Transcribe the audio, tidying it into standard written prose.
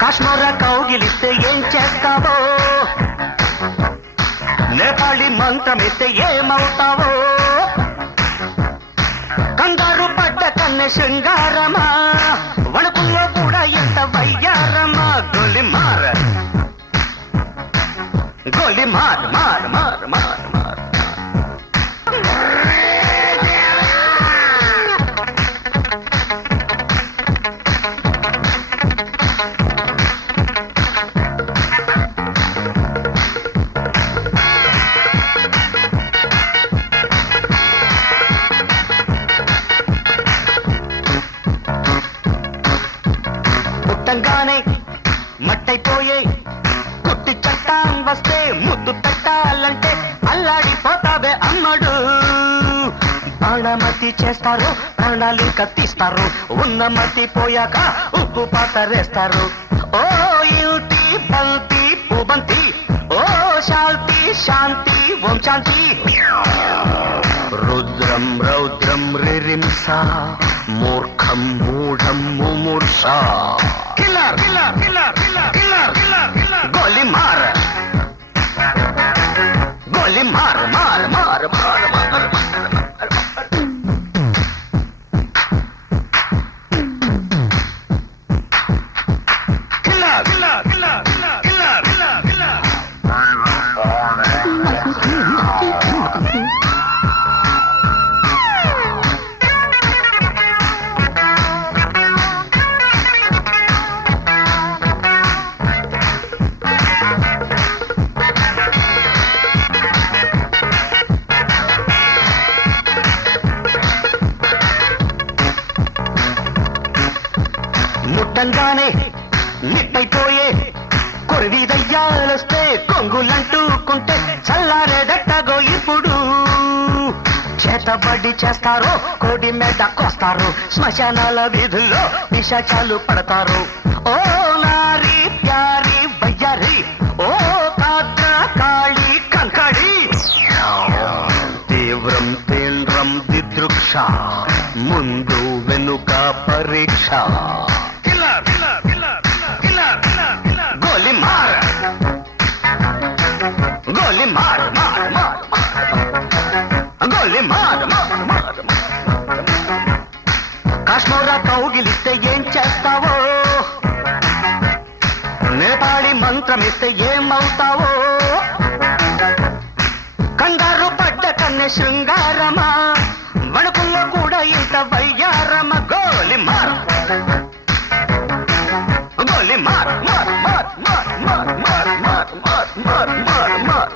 కాశ్మీర కౌగిలిస్తే ఏం చేస్తావో, నేపాళి మంత్రమిస్తే ఏమవుతావో, కంగారు పడ్డ కన్నె శృంగారమా, వణుకుల్లో కూడా ఎంత వయ్యారమా. గోలి మార్ గోలి మార్ మార్ మార్ మార్ మార్ పుట్టంగానే మట్టైపోయే కుట్టి చట్టాం వస్తే ముద్దు పెట్టాలంటే అల్లాడిపోతావే అమ్మడు. బాణమతి చేస్తారు, ప్రాణాలు కత్తిస్తారు, ఉన్న మతి పోయాక ఉప్పు పాతరేస్తారు. ఓ యుతి బంతి పుబంతి, ఓ శాంతి శాంతి ఓం శాంతి. రుద్రం రౌద్రం రిరింస, మూర్ఖం మూఢం ముమూర్ష. Killer killer killer killer killer killer. గోలి మార్ గోలి మార్ మార్ మార్ మార్ మార్. Killer killer killer killer killer killer killer. ముట్టంగానే నిప్పైపోయే కొరివి దయ్యాలొస్తే కొంగులంటూకుంటే చల్లారేదట్టగో ఇప్పుడు. చేతబడి చేస్తారు, కోడి మెడ కోస్తారు, శ్మశానాల వీధుల్లో పిశాచాలు పడతారు. ఓ నారి ప్యారి వయ్యారి, ఓ కాత్ర కాళి కంకడి. తీవ్రం తీవ్రం దిదృక్ష, ముందు వెనుక పరీక్ష. గోలి మార్ గోలి మార్ మార్ మార్ గోలి మార్ మార్ మార్. కాశ్మీర కౌగిలిస్తే ఏం చేస్తావో, నేపాళి మంత్రమిస్తే ఏమవుతావో, కంగారు పడ్డ కన్నె శృంగారమా,